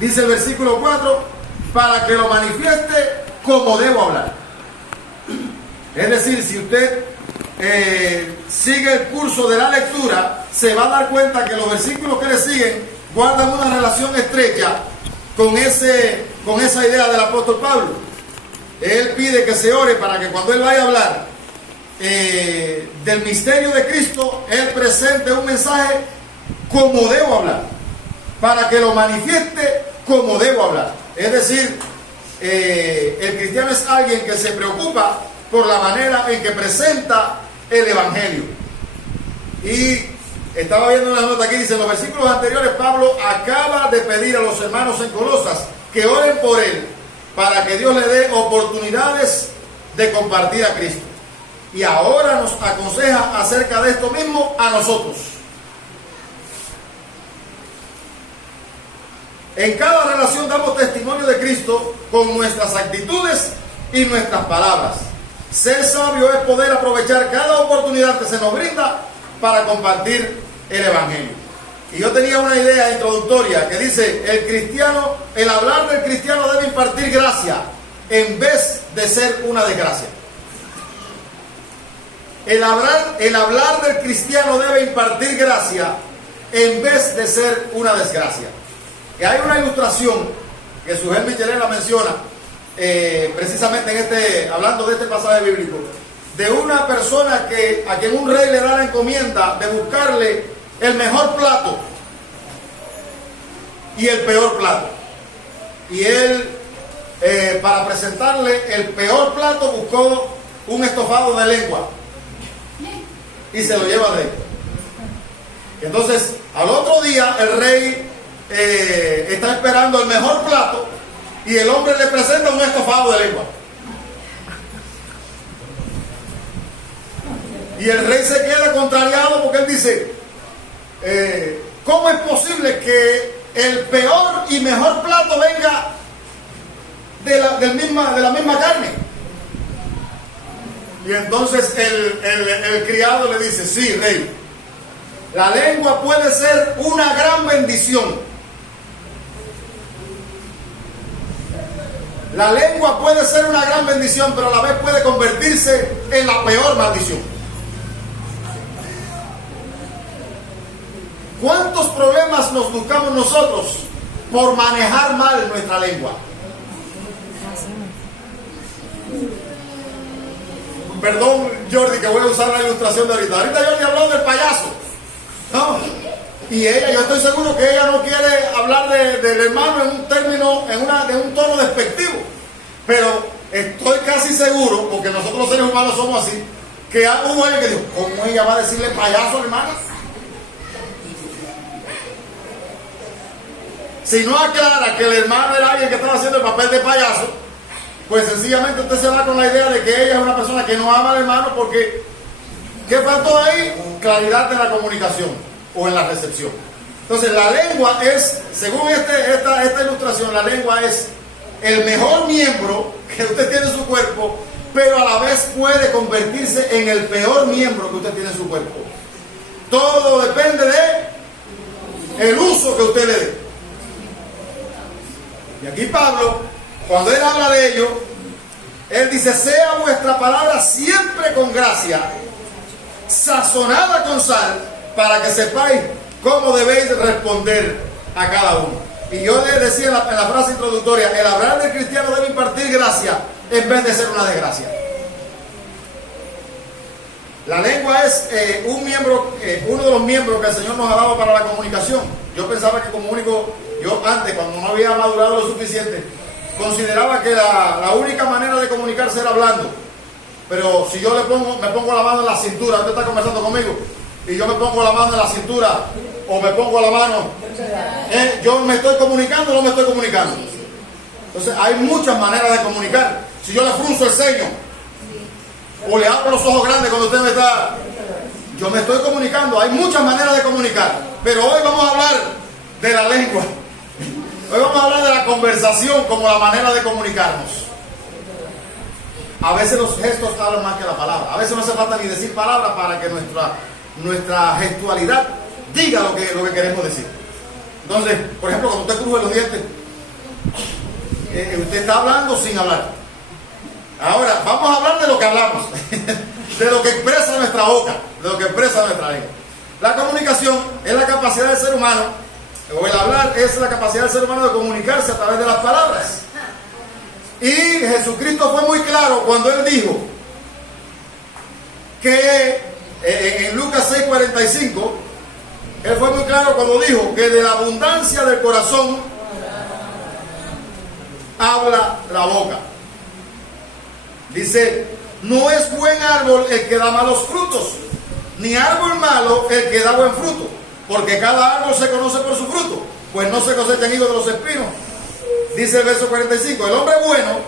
Dice el versículo 4, para que lo manifieste como debo hablar. Es decir, si usted sigue el curso de la lectura, se va a dar cuenta que los versículos que le siguen guardan una relación estrecha con esa idea del apóstol Pablo. Él pide que se ore para que cuando él vaya a hablar del misterio de Cristo, él presente un mensaje como debo hablar, para que lo manifieste como debo hablar. Es decir, el cristiano es alguien que se preocupa por la manera en que presenta el evangelio. Y estaba viendo una nota aquí, dice: en los versículos anteriores Pablo acaba de pedir a los hermanos en Colosas que oren por él para que Dios le dé oportunidades de compartir a Cristo. Y ahora nos aconseja acerca de esto mismo a nosotros. En cada relación damos testimonio de Cristo con nuestras actitudes y nuestras palabras. Ser sabio es poder aprovechar cada oportunidad que se nos brinda para compartir el evangelio. Y yo tenía una idea introductoria que dice: el hablar del cristiano debe impartir gracia en vez de ser una desgracia. El hablar del cristiano debe impartir gracia en vez de ser una desgracia. Y hay una ilustración que Sujel Michelet la menciona precisamente hablando de este pasaje bíblico, de una persona a quien un rey le da la encomienda de buscarle el mejor plato y el peor plato. Y él, para presentarle el peor plato, buscó un estofado de lengua y se lo lleva al rey. Entonces, al otro día, el rey está esperando el mejor plato y el hombre le presenta un estofado de lengua. Y el rey se queda contrariado porque él dice: ¿cómo es posible que el peor y mejor plato venga de la misma carne? Y entonces el criado le dice: sí, rey, la lengua puede ser una gran bendición. La lengua puede ser una gran bendición, pero a la vez puede convertirse en la peor maldición. ¿Cuántos problemas nos buscamos nosotros por manejar mal nuestra lengua? Perdón, Jordi, que voy a usar la ilustración de ahorita. Ahorita Jordi habló del payaso, ¿no? Y ella, yo estoy seguro que ella no quiere hablar del hermano en un término, en un tono despectivo. Pero estoy casi seguro, porque nosotros los seres humanos somos así, que hubo alguien que dijo: ¿cómo ella va a decirle payaso al hermano? Si no aclara que el hermano era alguien que estaba haciendo el papel de payaso, pues sencillamente usted se va con la idea de que ella es una persona que no ama al hermano, porque ¿qué faltó ahí? Claridad en la comunicación o en la recepción. Entonces la lengua es, según esta ilustración, la lengua es el mejor miembro que usted tiene en su cuerpo, pero a la vez puede convertirse en el peor miembro que usted tiene en su cuerpo. Todo depende de el uso que usted le dé. Y aquí Pablo, cuando él habla de ello, él dice: sea vuestra palabra siempre con gracia, sazonada con sal, para que sepáis cómo debéis responder a cada uno. Y yo le decía en la frase introductoria: el hablar del cristiano debe impartir gracia en vez de ser una desgracia. La lengua es uno de los miembros que el Señor nos ha dado para la comunicación. Yo pensaba que yo antes, cuando no había madurado lo suficiente, consideraba que la única manera de comunicarse era hablando. Pero si yo me pongo la mano en la cintura, usted está conversando conmigo, y yo me pongo la mano en la cintura, o me pongo la mano, yo me estoy comunicando o no me estoy comunicando. Entonces hay muchas maneras de comunicar. Si yo le frunzo el ceño, o le abro los ojos grandes cuando usted me está, yo me estoy comunicando. Hay muchas maneras de comunicar, pero hoy vamos a hablar de la lengua. Hoy vamos a hablar de la conversación como la manera de comunicarnos. A veces los gestos hablan más que la palabra. A veces no hace falta ni decir palabras para que nuestra gestualidad diga lo que queremos decir. Entonces, por ejemplo, cuando usted cruje los dientes, usted está hablando sin hablar. Ahora, vamos a hablar de lo que hablamos, de lo que expresa nuestra boca, de lo que expresa nuestra lengua. La comunicación es la capacidad del ser humano, o el hablar es la capacidad del ser humano de comunicarse a través de las palabras. Y Jesucristo fue muy claro cuando Él dijo que en Lucas 6:45, Él fue muy claro cuando dijo que de la abundancia del corazón habla la boca. Dice, no es buen árbol el que da malos frutos, ni árbol malo el que da buen fruto, porque cada árbol se conoce por su fruto, pues no se cosechan higos de los espinos. Dice el verso 45, el hombre bueno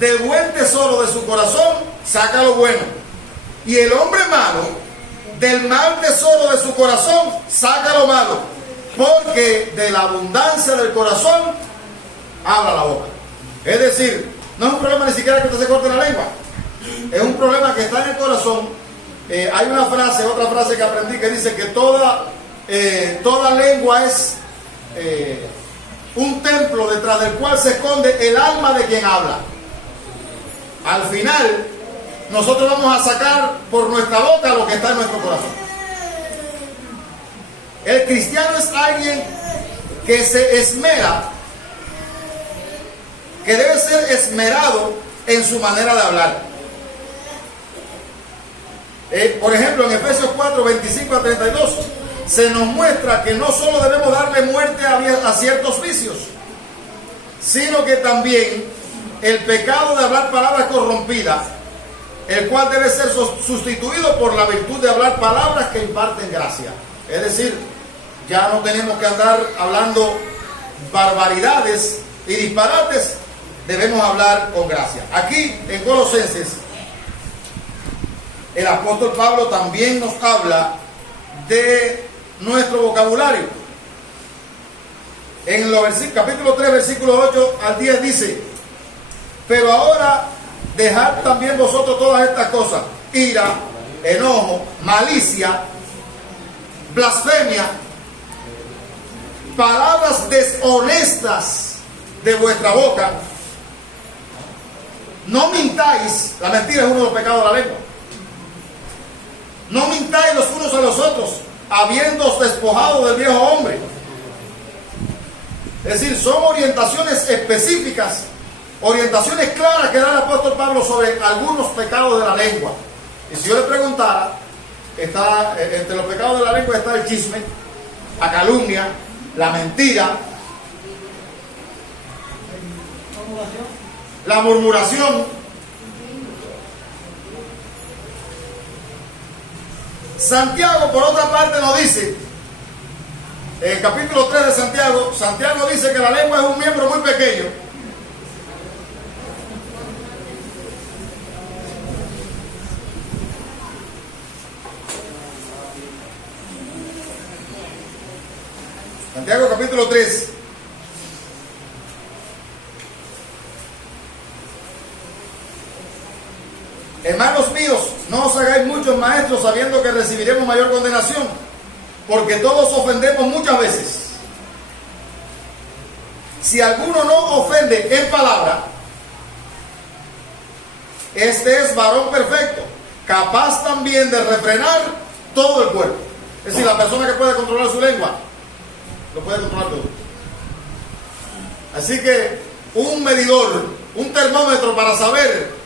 del buen tesoro de su corazón saca lo bueno, y el hombre malo del mal tesoro de su corazón saca lo malo, porque de la abundancia del corazón habla la boca. Es decir, no es un problema ni siquiera que usted se corte la lengua, es un problema que está en el corazón. Hay una frase, otra frase que aprendí que dice que toda lengua es un templo detrás del cual se esconde el alma de quien habla. Al final, nosotros vamos a sacar por nuestra boca lo que está en nuestro corazón. El cristiano es alguien que se esmera, que debe ser esmerado en su manera de hablar. Por ejemplo, en Efesios 4:25-32 se nos muestra que no solo debemos darle muerte a ciertos vicios, sino que también el pecado de hablar palabras corrompidas, el cual debe ser sustituido por la virtud de hablar palabras que imparten gracia. Es decir, ya no tenemos que andar hablando barbaridades y disparates, debemos hablar con gracia. Aquí en Colosenses, el apóstol Pablo también nos habla de nuestro vocabulario. En el capítulo 3, versículo 8 al 10 dice, pero ahora dejad también vosotros todas estas cosas: ira, enojo, malicia, blasfemia, palabras deshonestas de vuestra boca. No mintáis, la mentira es uno de los pecados de la lengua. No mintáis los unos a los otros, habiéndoos despojado del viejo hombre. Es decir, son orientaciones específicas, orientaciones claras que da el apóstol Pablo sobre algunos pecados de la lengua. Y si yo le preguntara, entre los pecados de la lengua está el chisme, la calumnia, la mentira, la murmuración. Santiago, por otra parte, nos dice, en el capítulo 3 de Santiago dice que la lengua es un miembro muy pequeño. Santiago capítulo 3. Hermanos míos, no os hagáis muchos maestros sabiendo que recibiremos mayor condenación, porque todos ofendemos muchas veces. Si alguno no ofende en palabra, este es varón perfecto, capaz también de refrenar todo el cuerpo. Es decir, la persona que puede controlar su lengua, lo puede controlar todo. Así que un medidor, un termómetro para saber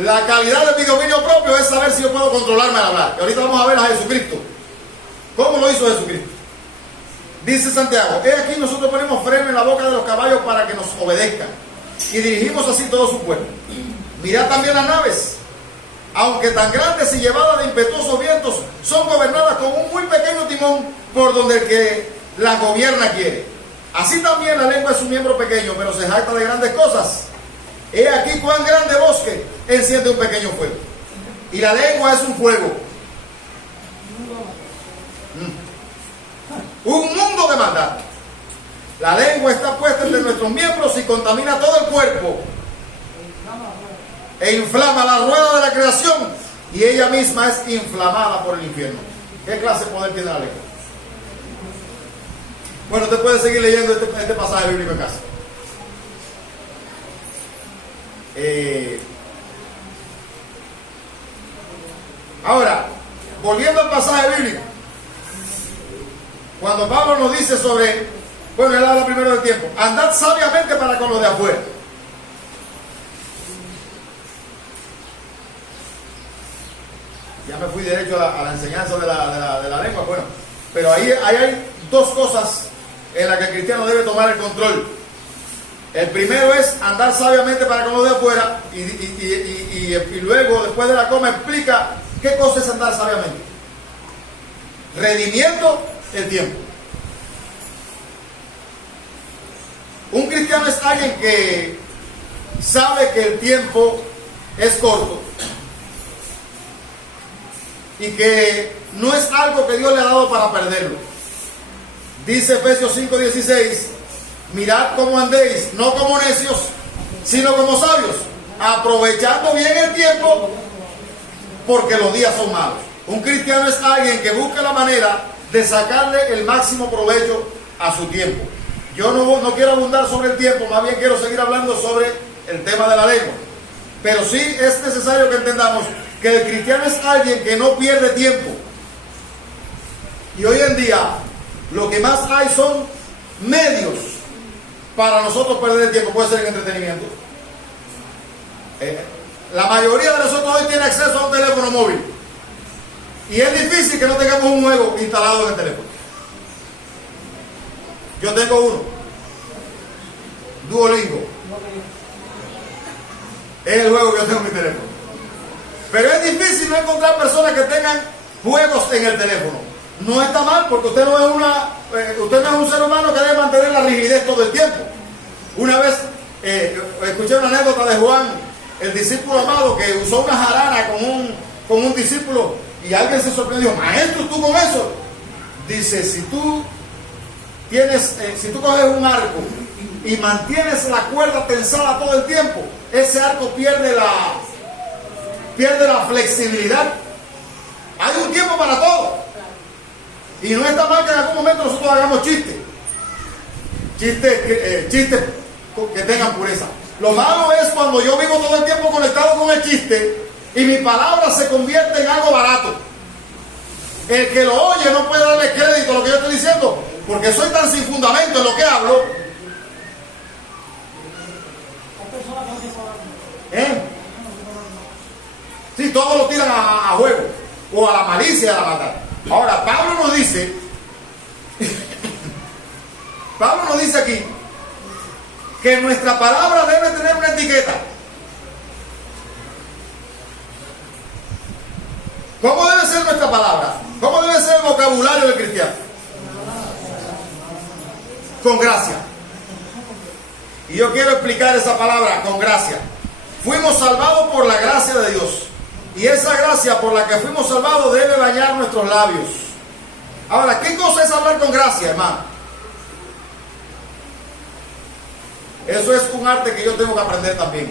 la calidad de mi dominio propio es saber si yo puedo controlarme al hablar. Y ahorita vamos a ver a Jesucristo. ¿Cómo lo hizo Jesucristo? Dice Santiago, he aquí nosotros ponemos freno en la boca de los caballos para que nos obedezcan, y dirigimos así todo su cuerpo. Mirad también las naves, aunque tan grandes y llevadas de impetuosos vientos, son gobernadas con un muy pequeño timón por donde el que las gobierna quiere. Así también la lengua es un miembro pequeño, pero se jacta de grandes cosas. He aquí cuán grande bosque enciende un pequeño fuego. Y la lengua es un fuego. Un mundo de maldad. La lengua está puesta entre nuestros miembros y contamina todo el cuerpo. E inflama la rueda de la creación. Y ella misma es inflamada por el infierno. ¿Qué clase de poder tiene la lengua? Bueno, usted puede seguir leyendo este pasaje bíblico en casa. Ahora, volviendo al pasaje bíblico, cuando Pablo nos dice sobre, bueno, él habla primero del tiempo, andad sabiamente para con los de afuera. Ya me fui derecho a la enseñanza de la lengua, bueno, pero ahí hay dos cosas en las que el cristiano debe tomar el control. El primero es andar sabiamente para con los de afuera y luego, después de la coma, explica qué cosa es andar sabiamente. Redimiendo el tiempo. Un cristiano es alguien que sabe que el tiempo es corto y que no es algo que Dios le ha dado para perderlo. Dice Efesios 5:16, mirad cómo andéis, no como necios, sino como sabios, aprovechando bien el tiempo, porque los días son malos. Un cristiano es alguien que busca la manera de sacarle el máximo provecho a su tiempo. Yo no quiero abundar sobre el tiempo, más bien quiero seguir hablando sobre el tema de la lengua. Pero sí es necesario que entendamos que el cristiano es alguien que no pierde tiempo. Y hoy en día lo que más hay son medios para nosotros perder el tiempo. Puede ser en entretenimiento. La mayoría de nosotros hoy tiene acceso a un teléfono móvil. Y es difícil que no tengamos un juego instalado en el teléfono. Yo tengo uno. Duolingo. Es el juego que yo tengo en mi teléfono. Pero es difícil no encontrar personas que tengan juegos en el teléfono. No está mal, porque usted no es un ser humano que debe mantener la rigidez todo el tiempo. Una vez escuché una anécdota de Juan, el discípulo amado, que usó una jarana con un discípulo y alguien se sorprendió. Maestro, ¿tú con eso? Dice, si tú coges un arco y mantienes la cuerda tensada todo el tiempo, ese arco pierde la flexibilidad. Hay un tiempo para todo. Y no está mal que en algún momento nosotros hagamos chistes que tengan pureza. Lo malo es cuando yo vivo todo el tiempo conectado con el chiste y mi palabra se convierte en algo barato. El que lo oye no puede darle crédito a lo que yo estoy diciendo, porque soy tan sin fundamento en lo que hablo. Sí, todos lo tiran a juego, o a la malicia, a la maldad. Ahora, Pablo nos dice aquí que nuestra palabra debe tener una etiqueta. ¿Cómo debe ser nuestra palabra? ¿Cómo debe ser el vocabulario del cristiano? Con gracia. Y yo quiero explicar esa palabra, con gracia. Fuimos salvados por la gracia de Dios. Y esa gracia por la que fuimos salvados debe bañar nuestros labios. Ahora, ¿qué cosa es hablar con gracia, hermano? Eso es un arte que yo tengo que aprender también.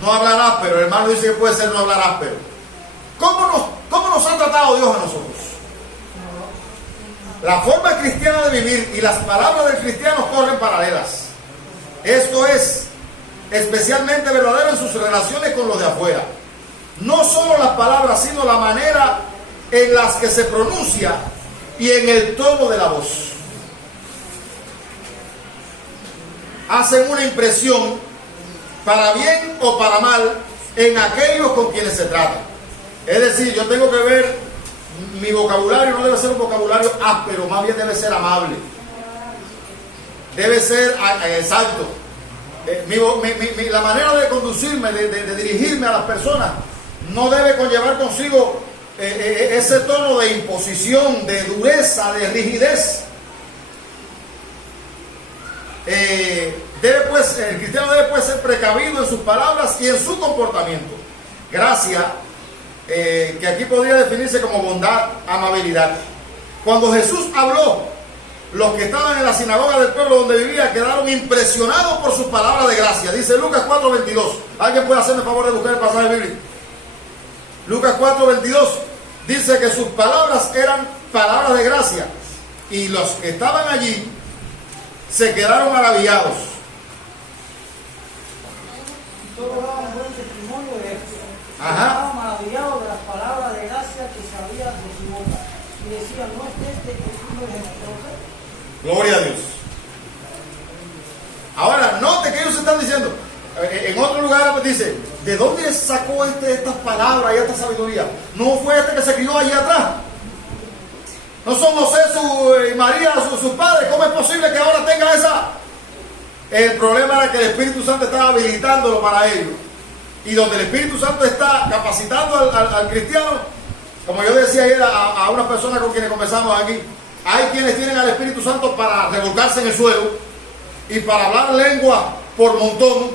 No hablar áspero. El hermano dice que puede ser no hablar áspero. ¿Cómo nos ha tratado Dios a nosotros? La forma cristiana de vivir y las palabras del cristiano corren paralelas. Esto es especialmente verdadero en sus relaciones con los de afuera. No solo las palabras, sino la manera en las que se pronuncia y en el tono de la voz. Hacen una impresión, para bien o para mal, en aquellos con quienes se trata. Es decir, yo tengo que ver, mi vocabulario no debe ser un vocabulario áspero, más bien debe ser amable. Debe ser exacto. La manera de conducirme, de dirigirme a las personas, no debe conllevar consigo ese tono de imposición, de dureza, de rigidez. El cristiano debe ser precavido en sus palabras y en su comportamiento. Gracia, que aquí podría definirse como bondad, amabilidad. Cuando Jesús habló, los que estaban en la sinagoga del pueblo donde vivía quedaron impresionados por sus palabras de gracia. Dice Lucas 4:22. ¿Alguien puede hacerme el favor de buscar el pasaje bíblico? Lucas 4:22 dice que sus palabras eran palabras de gracia. Y los que estaban allí se quedaron maravillados. Ajá. Estaba maravillado de las palabras de gracia que salían de su boca. Y decía, ¿no es este el hijo de José? Gloria a Dios. Ahora, note que ellos están diciendo. En otro lugar dice, ¿de dónde sacó estas palabras y esta sabiduría? ¿No fue este que se crió allí atrás? ¿No son José y María sus padres? ¿Cómo es posible que ahora tenga esa? El problema era que el Espíritu Santo estaba habilitándolo para ellos. Y donde el Espíritu Santo está capacitando al cristiano, como yo decía ayer a unas personas con quienes conversamos aquí, hay quienes tienen al Espíritu Santo para revolcarse en el suelo y para hablar lengua por montón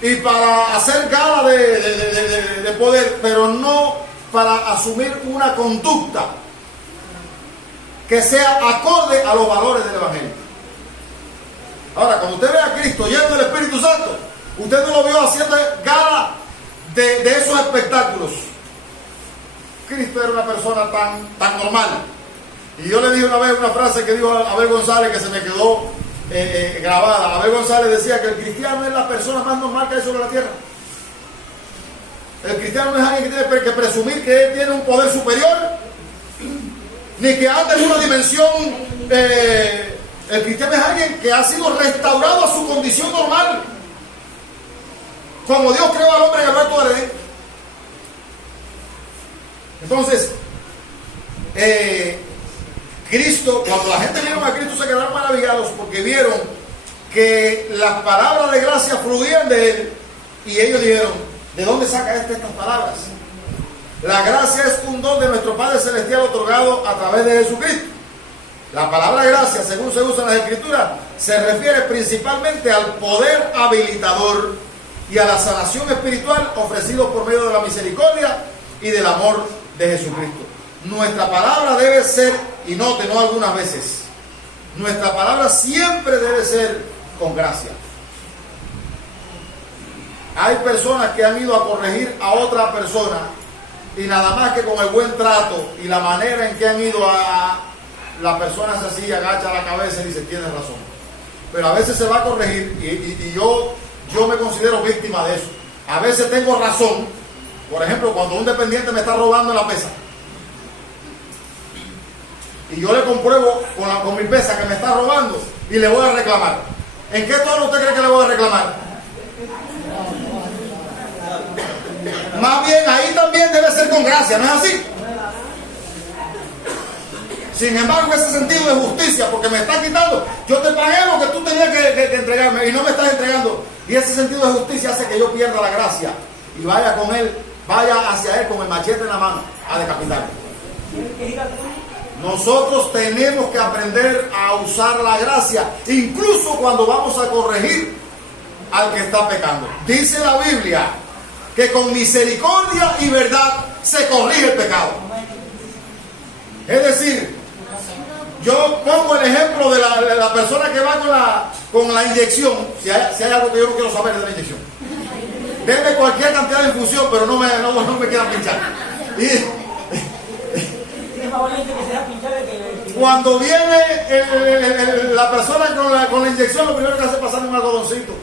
y para hacer gala de poder, pero no para asumir una conducta que sea acorde a los valores del Evangelio. Ahora, cuando usted ve a Cristo lleno del Espíritu Santo, usted no lo vio haciendo gala de esos espectáculos. Cristo era una persona tan normal. Y yo le dije una vez una frase que dijo Abel González que se me quedó grabada. Abel González decía que el cristiano es la persona más normal que hay sobre la tierra. El cristiano no es alguien que tiene que presumir que él tiene un poder superior, ni que anda en una dimensión. El cristiano es alguien que ha sido restaurado a su condición normal, como Dios creó al hombre en el huerto del Edén. Entonces, Cristo, cuando la gente vieron a Cristo, se quedaron maravillados porque vieron que las palabras de gracia fluían de él, y ellos dijeron, ¿de dónde saca estas palabras? La gracia es un don de nuestro Padre Celestial otorgado a través de Jesucristo. La palabra gracia, según se usa en las Escrituras, se refiere principalmente al poder habilitador y a la sanación espiritual ofrecido por medio de la misericordia y del amor de Jesucristo. Nuestra palabra debe ser, y note, no algunas veces, nuestra palabra siempre debe ser con gracia. Hay personas que han ido a corregir a otra persona y nada más que con el buen trato y la manera en que han ido la persona se así, agacha la cabeza y dice, tienes razón. Pero a veces se va a corregir y yo me considero víctima de eso. A veces tengo razón. Por ejemplo, cuando un dependiente me está robando la pesa y yo le compruebo con mi pesa que me está robando y le voy a reclamar. ¿En qué tono usted cree que le voy a reclamar? Más bien, ahí también debe ser con gracia, ¿no es así? Sin embargo, ese sentido de justicia, porque me está quitando, yo te pagué lo que tú tenías que entregarme y no me estás entregando. Y ese sentido de justicia hace que yo pierda la gracia y vaya con él, vaya hacia él con el machete en la mano a decapitarlo. Nosotros tenemos que aprender a usar la gracia, incluso cuando vamos a corregir al que está pecando. Dice la Biblia que con misericordia y verdad se corrige el pecado. Es decir, yo pongo el ejemplo de la persona que va con la inyección. Si hay algo que yo no quiero saber de la inyección, denme cualquier cantidad de infusión, pero no me quieran pinchar. Cuando viene la persona con la inyección, lo primero que hace es pasarle un algodoncito.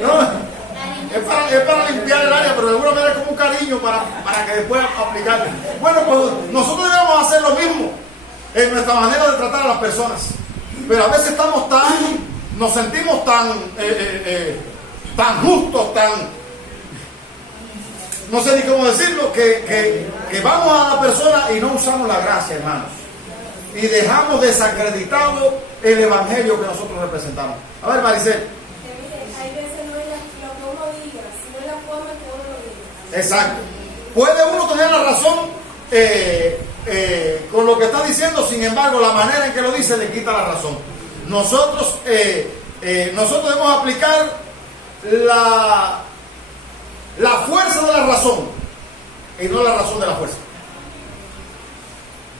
¿No? Es para limpiar el área, pero de alguna manera es como un cariño para que después aplicarle. Bueno, pues nosotros debemos hacer lo mismo en nuestra manera de tratar a las personas. Pero a veces nos sentimos tan justos, no sé ni cómo decirlo, que vamos a la persona y no usamos la gracia, hermanos. Y dejamos desacreditado el evangelio que nosotros representamos. A ver, Maricel. Exacto. Puede uno tener la razón con lo que está diciendo, sin embargo, la manera en que lo dice le quita la razón. Nosotros debemos aplicar la fuerza de la razón y no la razón de la fuerza.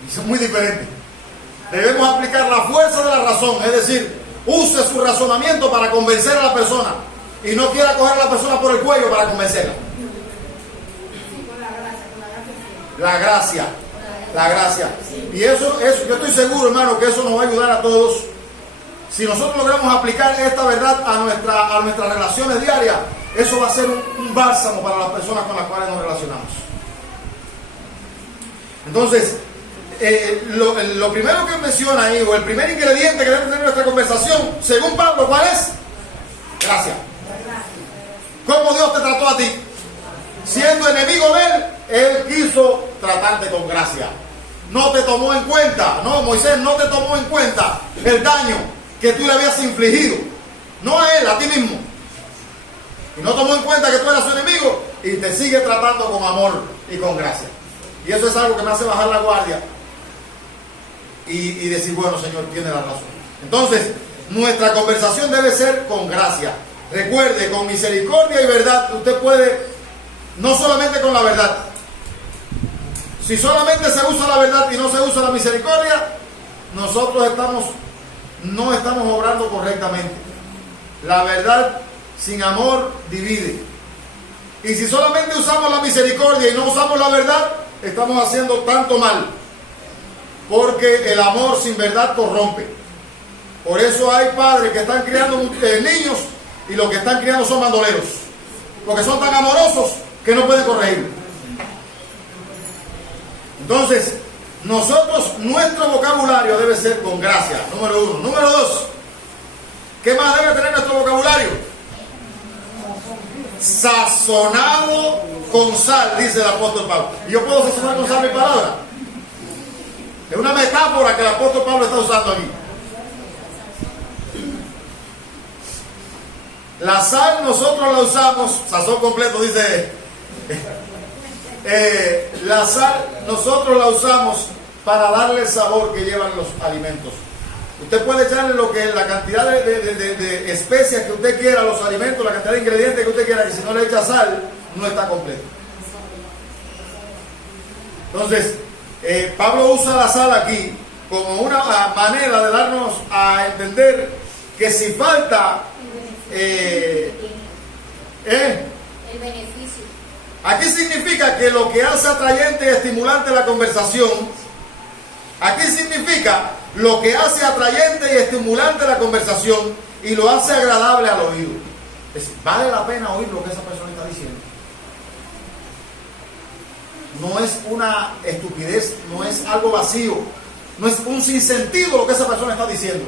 Y son muy diferentes. Debemos aplicar la fuerza de la razón, es decir, use su razonamiento para convencer a la persona y no quiera coger a la persona por el cuello para convencerla. La gracia. Y eso, yo estoy seguro, hermano, que eso nos va a ayudar a todos. Si nosotros logramos aplicar esta verdad a nuestras relaciones diarias, eso va a ser un bálsamo para las personas con las cuales nos relacionamos. Entonces, lo primero que menciona ahí, o el primer ingrediente que debe tener nuestra conversación, según Pablo, ¿cuál es? Gracia. ¿Cómo Dios te trató a ti? Siendo enemigo de Él, Él quiso tratarte con gracia. No te tomó en cuenta, no, Moisés no te tomó en cuenta el daño que tú le habías infligido. No a Él, a ti mismo. Y no tomó en cuenta que tú eras su enemigo y te sigue tratando con amor y con gracia. Y eso es algo que me hace bajar la guardia y decir, bueno, Señor, tiene la razón. Entonces, nuestra conversación debe ser con gracia. Recuerde, con misericordia y verdad, usted puede, no solamente con la verdad. Si solamente se usa la verdad y no se usa la misericordia, nosotros no estamos obrando correctamente. La verdad sin amor divide. Y si solamente usamos la misericordia y no usamos la verdad, estamos haciendo tanto mal. Porque el amor sin verdad corrompe. Por eso hay padres que están criando niños y los que están criando son bandoleros. Porque son tan amorosos que no pueden corregir. Entonces, nuestro vocabulario debe ser con gracia, número 1. Número 2, ¿qué más debe tener nuestro vocabulario? Sazonado con sal, dice el apóstol Pablo. ¿Y yo puedo sazonar con sal mi palabra? Es una metáfora que el apóstol Pablo está usando aquí. La sal nosotros la usamos, sazón completo dice, la sal nosotros la usamos para darle el sabor que llevan los alimentos. Usted puede echarle la cantidad de especias que usted quiera a los alimentos, la cantidad de ingredientes que usted quiera, que si no le echa sal, no está completo. Entonces, Pablo usa la sal aquí como una manera de darnos a entender que si falta el beneficio. Aquí significa que lo que hace atrayente y estimulante la conversación, aquí significa lo que hace atrayente y estimulante la conversación y lo hace agradable al oído. Es decir, vale la pena oír lo que esa persona está diciendo. No es una estupidez, no es algo vacío, no es un sinsentido lo que esa persona está diciendo.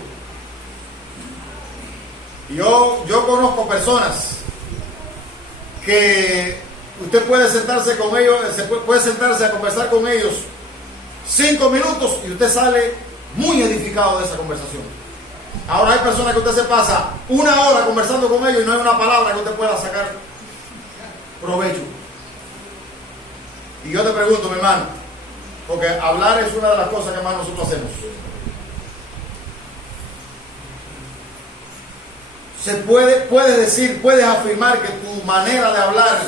Yo conozco personas que usted puede sentarse con ellos, puede sentarse a conversar con ellos 5 minutos y usted sale muy edificado de esa conversación. Ahora hay personas que usted se pasa 1 hora conversando con ellos y no hay una palabra que usted pueda sacar provecho. Y yo te pregunto, mi hermano, porque hablar es una de las cosas que más nosotros hacemos. Puedes decir, puedes afirmar que tu manera de hablar,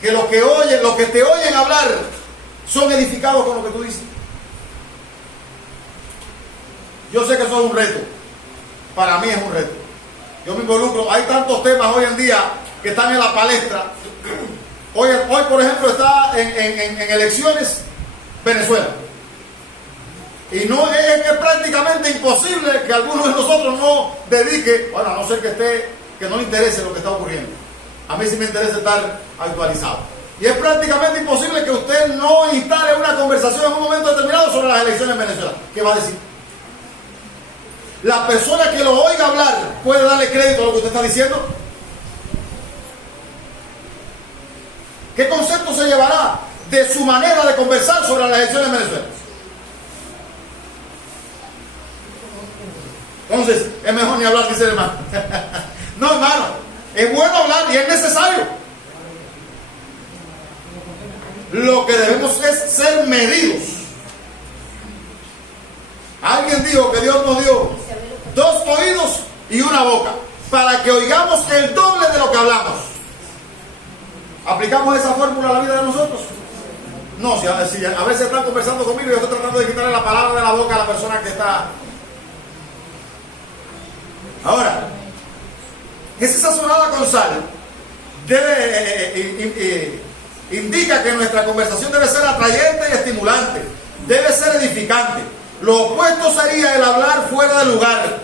que los que te oyen hablar, son edificados con lo que tú dices. Yo sé que eso es un reto. Para mí es un reto. Yo me involucro. Hay tantos temas hoy en día que están en la palestra. Hoy por ejemplo, está en elecciones Venezuela. Y no es prácticamente imposible que alguno de nosotros no dedique, bueno, a no ser que no le interese lo que está ocurriendo. A mí sí me interesa estar actualizado. Y es prácticamente imposible que usted no instale una conversación en un momento determinado sobre las elecciones en Venezuela. ¿Qué va a decir? La persona que lo oiga hablar puede darle crédito a lo que usted está diciendo. ¿Qué concepto se llevará de su manera de conversar sobre las elecciones en Venezuela? Entonces, es mejor ni hablar, dice el hermano. No, hermano, es bueno hablar y es necesario. Lo que debemos es ser medidos. Alguien dijo que Dios nos dio 2 oídos y 1 boca para que oigamos el doble de lo que hablamos. ¿Aplicamos esa fórmula a la vida de nosotros? No, si a veces están conversando conmigo y yo estoy tratando de quitarle la palabra de la boca a la persona que está. Ahora, esa sazonada con sal indica que nuestra conversación debe ser atrayente y estimulante, debe ser edificante. Lo opuesto sería el hablar fuera de lugar,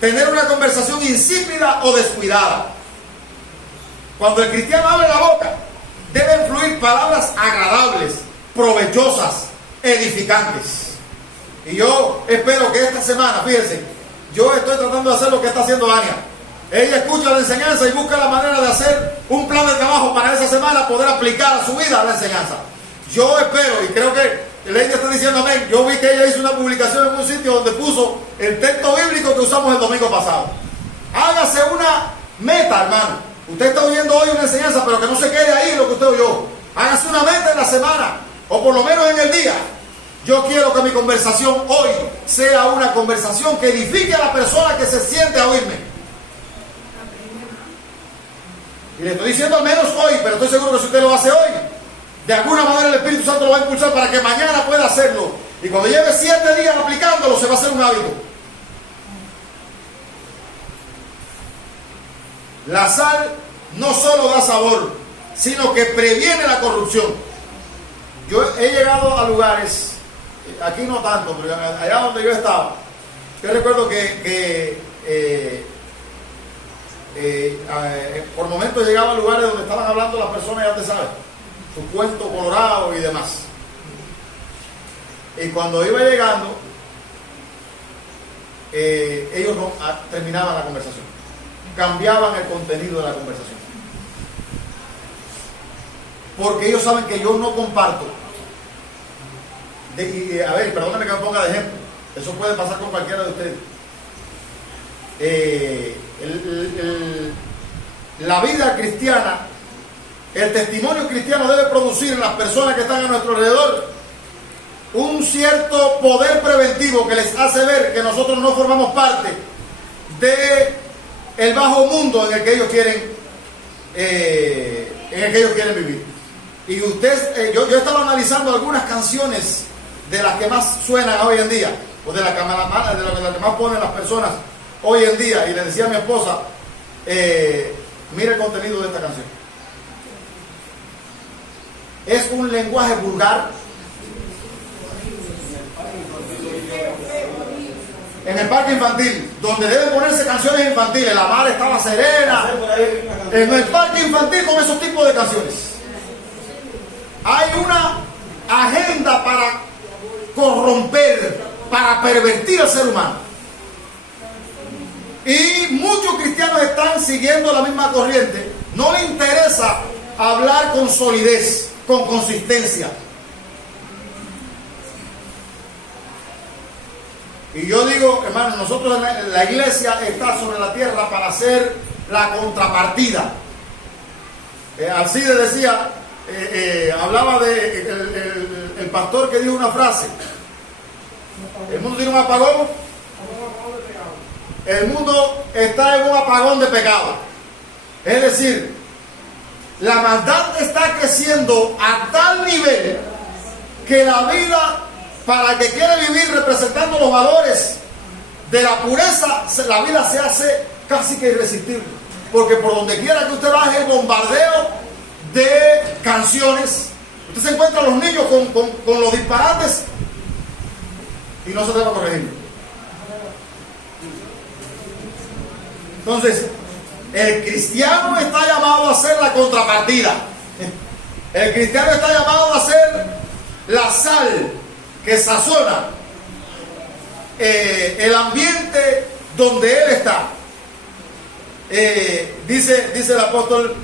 tener una conversación insípida o descuidada. Cuando el cristiano abre la boca, deben fluir palabras agradables, provechosas, edificantes. Y yo espero que esta semana, fíjense, yo estoy tratando de hacer lo que está haciendo Ania. Ella escucha la enseñanza y busca la manera de hacer un plan de trabajo para esa semana poder aplicar a su vida la enseñanza. Yo espero, y creo que ella está diciendo amén, yo vi que ella hizo una publicación en un sitio donde puso el texto bíblico que usamos el domingo pasado. Hágase una meta, hermano. Usted está oyendo hoy una enseñanza, pero que no se quede ahí lo que usted oyó. Hágase una meta en la semana, o por lo menos en el día. Yo quiero que mi conversación hoy sea una conversación que edifique a la persona que se siente a oírme. Y le estoy diciendo al menos hoy, pero estoy seguro que si usted lo hace hoy, de alguna manera el Espíritu Santo lo va a impulsar para que mañana pueda hacerlo. Y cuando lleve 7 días aplicándolo, se va a hacer un hábito. La sal no solo da sabor, sino que previene la corrupción. Yo he llegado a lugares, aquí no tanto, pero allá donde yo estaba, yo recuerdo que por momentos llegaba a lugares donde estaban hablando las personas, ya te sabes, su cuento colorado y demás. Y cuando iba llegando, ellos no terminaban la conversación, cambiaban el contenido de la conversación, porque ellos saben que yo no comparto. A ver, perdóname que me ponga de ejemplo, eso puede pasar con cualquiera de ustedes. La vida cristiana, el testimonio cristiano debe producir en las personas que están a nuestro alrededor un cierto poder preventivo que les hace ver que nosotros no formamos parte de el bajo mundo en el que ellos quieren vivir. Y usted, yo estaba analizando algunas canciones de las que más suenan hoy en día, o de las que más ponen las personas hoy en día, y le decía a mi esposa, mire el contenido de esta canción. Es un lenguaje vulgar. En el parque infantil, donde deben ponerse canciones infantiles, la mar estaba serena, en el parque infantil con esos tipos de canciones. Hay una agenda para corromper, para pervertir al ser humano. Y muchos cristianos están siguiendo la misma corriente. No les interesa hablar con solidez, con consistencia. Y yo digo, hermano, nosotros la iglesia está sobre la tierra para hacer la contrapartida. Alcide decía, hablaba de el pastor que dijo una frase: el mundo tiene un apagón, el mundo está en un apagón de pecado. Es decir, la maldad está creciendo a tal nivel que la vida, para el que quiere vivir representando los valores de la pureza, la vida se hace casi que irresistible. Porque por donde quiera que usted baje, el bombardeo de canciones. Usted se encuentra a los niños con los disparates y no se debe corregir. Entonces, el cristiano está llamado a ser la contrapartida. El cristiano está llamado a ser la sal que sazona el ambiente donde él está. Dice el apóstol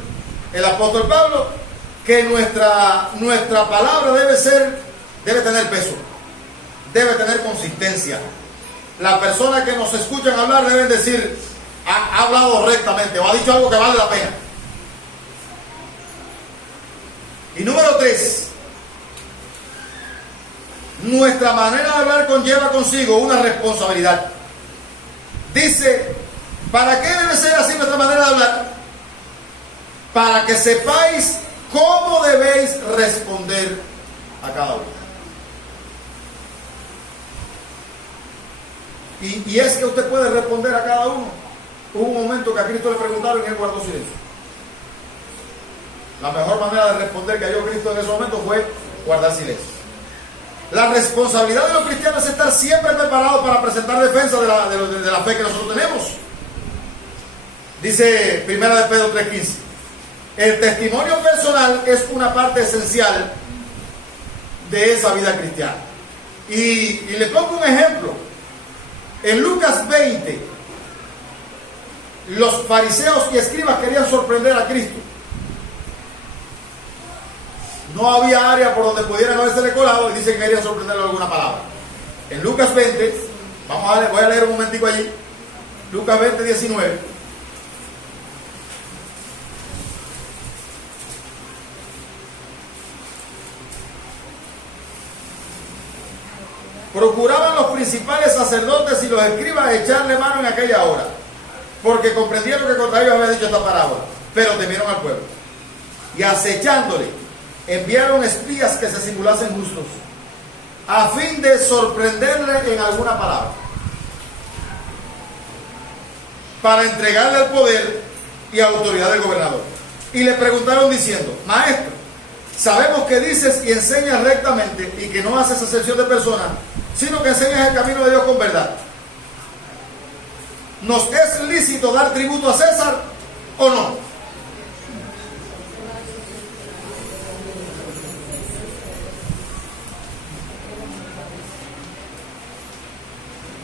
Pablo que nuestra palabra debe tener peso, debe tener consistencia. Las personas que nos escuchan hablar deben decir: ha hablado rectamente, o ha dicho algo que vale la pena. Y número 3, nuestra manera de hablar conlleva consigo una responsabilidad. Dice, ¿para qué debe ser así nuestra manera de hablar? Para que sepáis cómo debéis responder a cada uno. Y es que usted puede responder a cada uno. Hubo un momento que a Cristo le preguntaron y él guardó silencio. La mejor manera de responder que halló Cristo en ese momento fue guardar silencio. La responsabilidad de los cristianos es estar siempre preparados para presentar defensa de la fe que nosotros tenemos. Dice 1 de Pedro 3:15: El testimonio personal es una parte esencial de esa vida cristiana. Y le pongo un ejemplo. En Lucas 20, los fariseos y escribas querían sorprender a Cristo. No había área por donde pudieran haberse colado y dicen que querían sorprenderlo con alguna palabra. En Lucas 20, voy a leer un momentico allí. Lucas 20, 19. Procuraban los principales sacerdotes y los escribas echarle mano en aquella hora, porque comprendieron que contra ellos había dicho esta parábola, pero temieron al pueblo. Y acechándole, enviaron espías que se simulasen justos, a fin de sorprenderle en alguna palabra, para entregarle el poder y autoridad del gobernador. Y le preguntaron diciendo: Maestro, sabemos que dices y enseñas rectamente y que no haces acepción de personas, sino que enseñas el camino de Dios con verdad. ¿Nos es lícito dar tributo a César o no?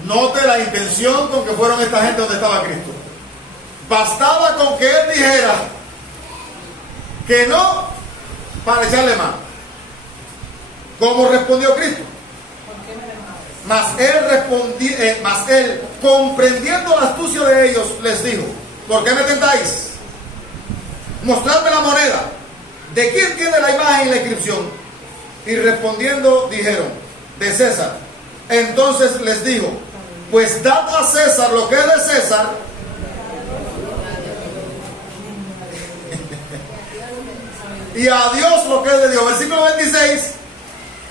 Note la intención con que fueron esta gente donde estaba Cristo. Bastaba con que él dijera que no para echarle mano. ¿Cómo respondió Cristo? Mas él, comprendiendo la astucia de ellos, les dijo: ¿por qué me tentáis? Mostradme la moneda. ¿De quién tiene la imagen y la inscripción? Y respondiendo dijeron: de César. Entonces les dijo: pues dad a César lo que es de César, y a Dios lo que es de Dios. Versículo 26.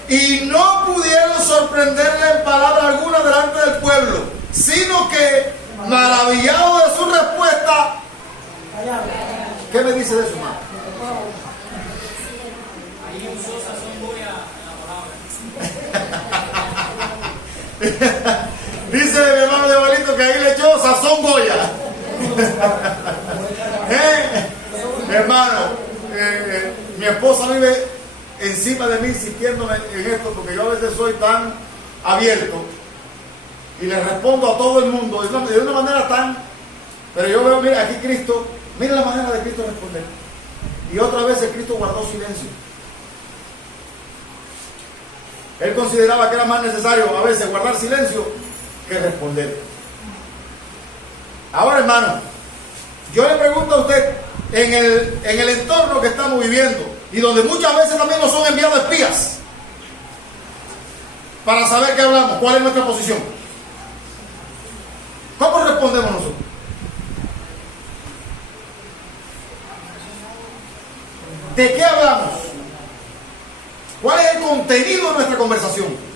Y no pudieron sorprenderle en palabra alguna delante del pueblo, sino que, maravillado de su respuesta, ¿qué me dice de su mano? Ahí usó sazón Goya en la palabra. Dice mi hermano de Valito que ahí le echó sazón Goya. Hermano, mi esposa vive encima de mí insistiéndome en esto, porque yo a veces soy tan abierto y le respondo a todo el mundo de una manera tan... Pero yo veo, mira, aquí Cristo, mira la manera de Cristo responder. Y otras veces Cristo guardó silencio. Él consideraba que era más necesario a veces guardar silencio que responder. Ahora, hermano, yo le pregunto a usted, en el entorno que estamos viviendo, y donde muchas veces también nos son enviados espías para saber qué hablamos, cuál es nuestra posición, ¿cómo respondemos nosotros? ¿De qué hablamos? ¿Cuál es el contenido de nuestra conversación?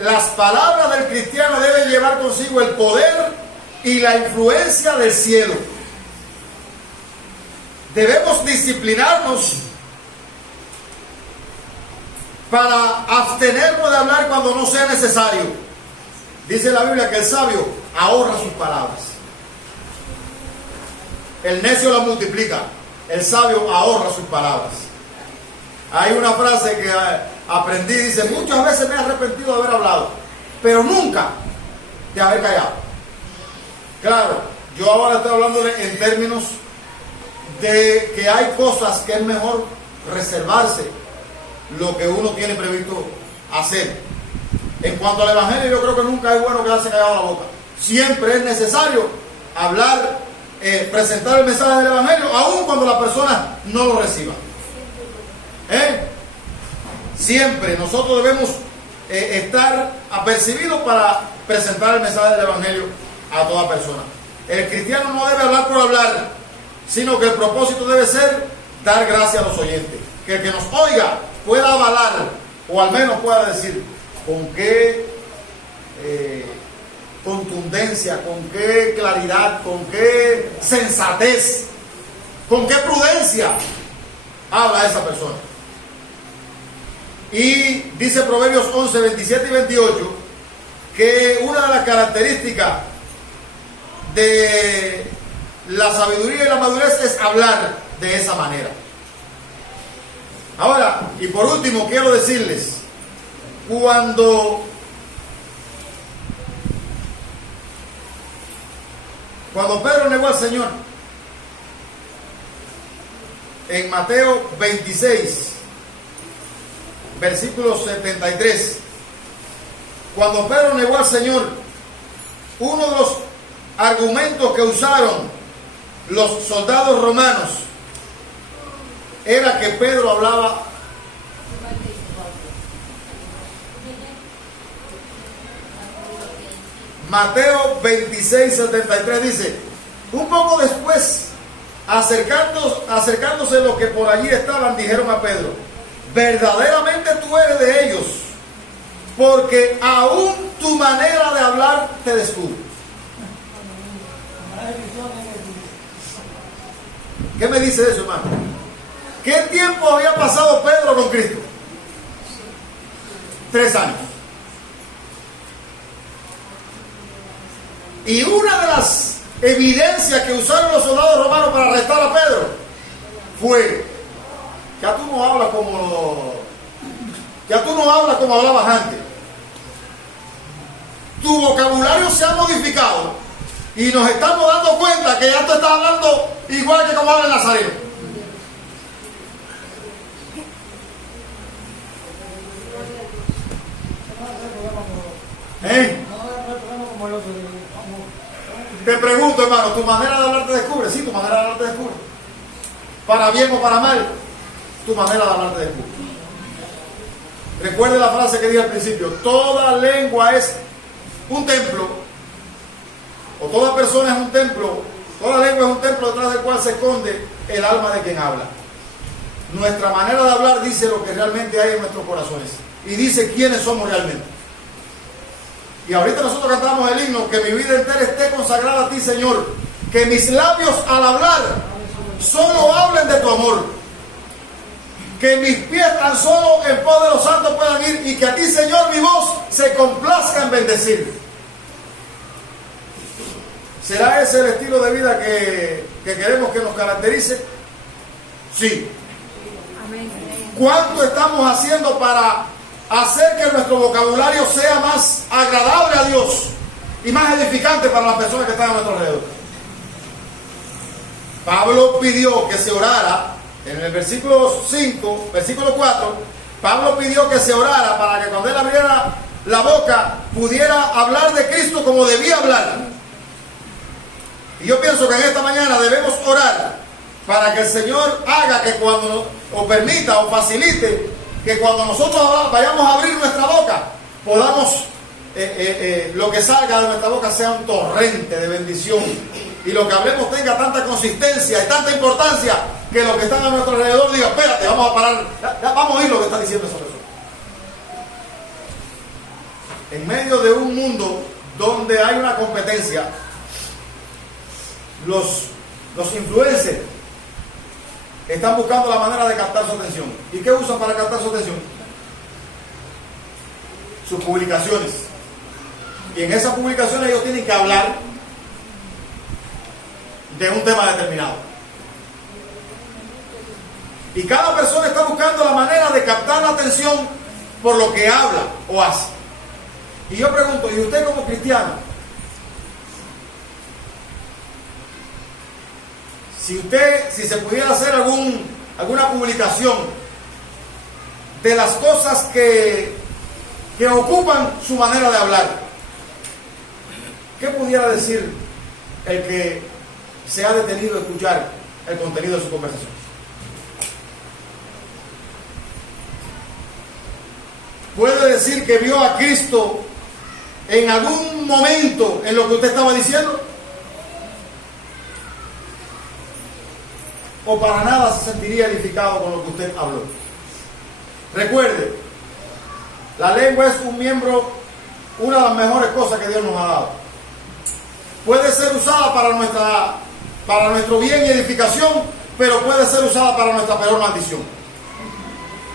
Las palabras del cristiano deben llevar consigo el poder y la influencia del cielo. Debemos disciplinarnos para abstenernos de hablar cuando no sea necesario. Dice la Biblia que el sabio ahorra sus palabras. El necio las multiplica. El sabio ahorra sus palabras. Hay una frase que aprendí, dice: muchas veces me he arrepentido de haber hablado, pero nunca de haber callado. Claro, yo ahora estoy hablándole en términos de que hay cosas que es mejor reservarse lo que uno tiene previsto hacer. En cuanto al evangelio, yo creo que nunca es bueno quedarse callado la boca. Siempre es necesario hablar, presentar el mensaje del evangelio, aun cuando la persona no lo reciba. Siempre nosotros debemos estar apercibidos para presentar el mensaje del evangelio a toda persona. El cristiano no debe hablar por hablar, sino que el propósito debe ser dar gracia a los oyentes, que el que nos oiga pueda avalar, o al menos pueda decir con qué contundencia, con qué claridad, con qué sensatez, con qué prudencia habla esa persona. Y dice Proverbios 11, 27 y 28, que una de las características de la sabiduría y la madurez es hablar de esa manera. Ahora, y por último, quiero decirles, cuando Pedro negó al Señor, en Mateo 26, versículo 73, cuando Pedro negó al Señor, uno de los argumentos que usaron los soldados romanos era que Pedro hablaba Mateo 26, 73 dice, un poco después, acercándose los que por allí estaban, dijeron a Pedro, verdaderamente tú eres de ellos, porque aún tu manera de hablar te descubre. ¿Qué me dice eso, hermano? ¿Qué tiempo había pasado Pedro con Cristo? 3 años. Y una de las evidencias que usaron los soldados romanos para arrestar a Pedro fue: ya tú no hablas como hablabas antes. Tu vocabulario se ha modificado y nos estamos dando cuenta que ya tú estás hablando igual que como habla el Nazareno. Te pregunto, hermano, ¿tu manera de hablar te descubre? Sí, tu manera de hablar te descubre. Para bien o para mal, tu manera de hablar te descubre. Recuerde la frase que dije al principio: toda lengua es un templo, o toda persona es un templo, toda lengua es un templo detrás del cual se esconde el alma de quien habla. Nuestra manera de hablar dice lo que realmente hay en nuestros corazones y dice quiénes somos realmente. Y ahorita nosotros cantamos el himno: que mi vida entera esté consagrada a ti, Señor, que mis labios al hablar solo hablen de tu amor, que mis pies tan solo en pos de los santos puedan ir, y que a ti, Señor, mi voz se complazca en bendecir. ¿Será ese el estilo de vida que queremos que nos caracterice? Sí. ¿Cuánto estamos haciendo para hacer que nuestro vocabulario sea más agradable a Dios y más edificante para las personas que están a nuestro alrededor? Pablo pidió que se orara, en el versículo 5, versículo 4, Pablo pidió que se orara para que cuando él abriera la boca pudiera hablar de Cristo como debía hablar. Y yo pienso que en esta mañana debemos orar para que el Señor haga que cuando, o permita, o facilite, que cuando nosotros vayamos a abrir nuestra boca, podamos, lo que salga de nuestra boca sea un torrente de bendición, y lo que hablemos tenga tanta consistencia y tanta importancia que los que están a nuestro alrededor digan: espérate, vamos a parar, vamos a oír lo que está diciendo esa persona. En medio de un mundo donde hay una competencia, los influencers están buscando la manera de captar su atención. ¿Y qué usan para captar su atención? Sus publicaciones. Y en esas publicaciones ellos tienen que hablar de un tema determinado. Y cada persona está buscando la manera de captar la atención por lo que habla o hace. Y yo pregunto, ¿y usted como cristiano? Si se pudiera hacer alguna publicación de las cosas que ocupan su manera de hablar, ¿qué pudiera decir el que se ha detenido a escuchar el contenido de su conversación? ¿Puede decir que vio a Cristo en algún momento en lo que usted estaba diciendo? ¿O para nada se sentiría edificado con lo que usted habló? Recuerde, la lengua es un miembro, una de las mejores cosas que Dios nos ha dado. Puede ser usada para nuestro bien y edificación, pero puede ser usada para nuestra peor maldición.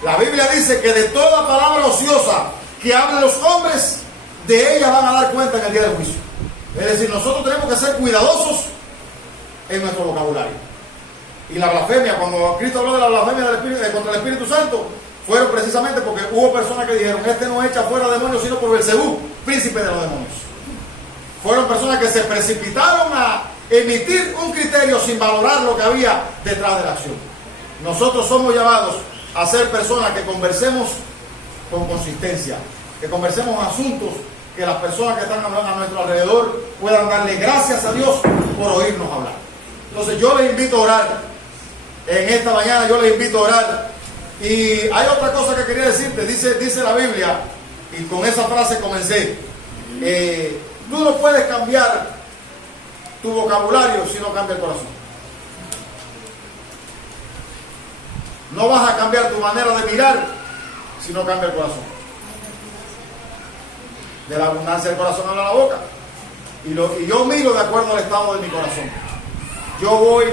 La Biblia dice que de toda palabra ociosa que hablen los hombres, de ella van a dar cuenta en el día del juicio. Es decir, nosotros tenemos que ser cuidadosos en nuestro vocabulario. Y la blasfemia, cuando Cristo habló de la blasfemia contra el Espíritu Santo, fueron precisamente porque hubo personas que dijeron: este no echa fuera demonios sino por Belcebú, príncipe de los demonios. Fueron personas que se precipitaron a emitir un criterio sin valorar lo que había detrás de la acción. Nosotros somos llamados a ser personas que conversemos con consistencia, que conversemos asuntos que las personas que están a nuestro alrededor puedan darle gracias a Dios por oírnos hablar. Entonces yo les invito a orar. En esta mañana yo les invito a orar. Y hay otra cosa que quería decirte. Dice la Biblia, y con esa frase comencé: tú no puedes cambiar tu vocabulario si no cambia el corazón. No vas a cambiar tu manera de mirar si no cambia el corazón. De la abundancia del corazón habla la boca. Y yo miro de acuerdo al estado de mi corazón. Yo voy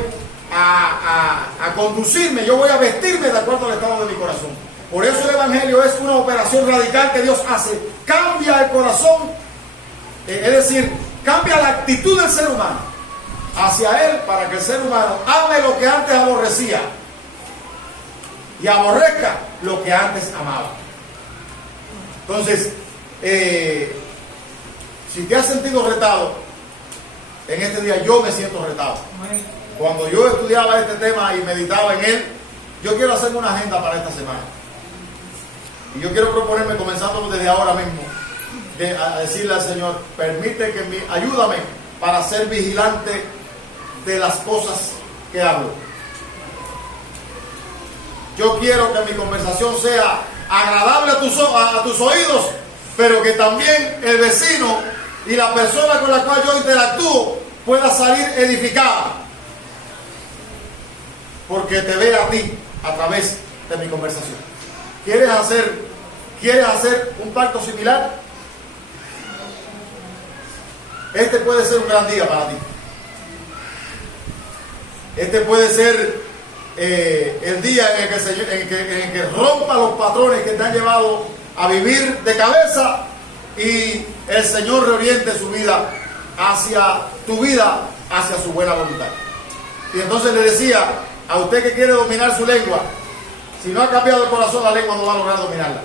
a conducirme, yo voy a vestirme de acuerdo al estado de mi corazón. Por eso el Evangelio es una operación radical que Dios hace. Cambia el corazón, es decir, cambia la actitud del ser humano hacia Él, para que el ser humano ame lo que antes aborrecía y aborrezca lo que antes amaba. Entonces, si te has sentido retado en este día, yo me siento retado. Cuando yo estudiaba este tema y meditaba en él, yo quiero hacerme una agenda para esta semana. Y yo quiero proponerme, comenzando desde ahora mismo, a decirle al Señor: ayúdame para ser vigilante de las cosas que hablo. Yo quiero que mi conversación sea agradable a tus oídos, pero que también el vecino y la persona con la cual yo interactúo pueda salir edificada, porque te ve a ti a través de mi conversación. ¿Quieres hacer un pacto similar? Este puede ser un gran día para ti. Este puede ser el día en el que rompa los patrones que te han llevado a vivir de cabeza y el Señor reoriente tu vida hacia su buena voluntad. Y entonces le decía a usted que quiere dominar su lengua: si no ha cambiado el corazón, la lengua no va a lograr dominarla.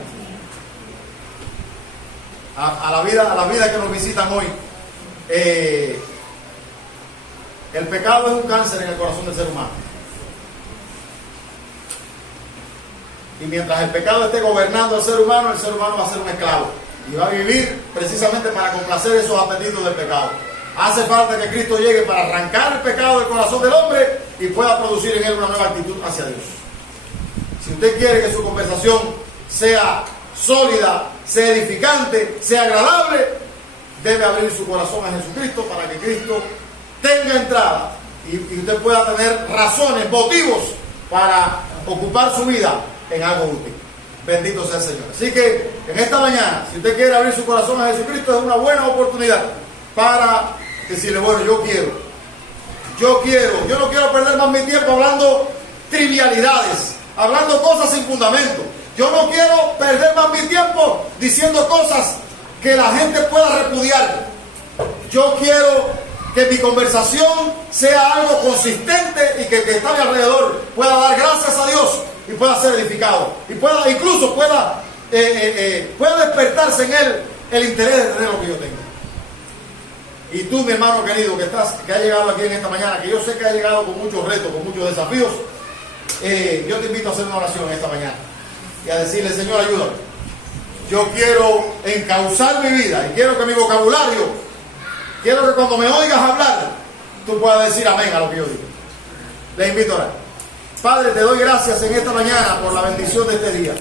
A la vida que nos visitan hoy, el pecado es un cáncer en el corazón del ser humano. Y mientras el pecado esté gobernando al ser humano va a ser un esclavo. Y va a vivir precisamente para complacer esos apetitos del pecado. Hace falta que Cristo llegue para arrancar el pecado del corazón del hombre y pueda producir en él una nueva actitud hacia Dios. Si usted quiere que su conversación sea sólida, sea edificante, sea agradable, debe abrir su corazón a Jesucristo para que Cristo tenga entrada y usted pueda tener razones, motivos para ocupar su vida en algo útil. Bendito sea el Señor. Así que en esta mañana, si usted quiere abrir su corazón a Jesucristo, es una buena oportunidad para decirle: bueno, yo no quiero perder más mi tiempo hablando trivialidades, hablando cosas sin fundamento. Yo no quiero perder más mi tiempo diciendo cosas que la gente pueda repudiar. Yo quiero que mi conversación sea algo consistente y que el que está a mi alrededor pueda dar gracias a Dios y pueda ser edificado y pueda despertarse en él el interés de tener lo que yo tengo. Y tú, mi hermano querido, que has llegado aquí en esta mañana, que yo sé que has llegado con muchos retos, con muchos desafíos, yo te invito a hacer una oración en esta mañana y a decirle: Señor, ayúdame. Yo quiero encauzar mi vida y quiero que mi vocabulario, quiero que cuando me oigas hablar, tú puedas decir amén a lo que yo digo. Les invito a orar. Padre, te doy gracias en esta mañana por la bendición de este día.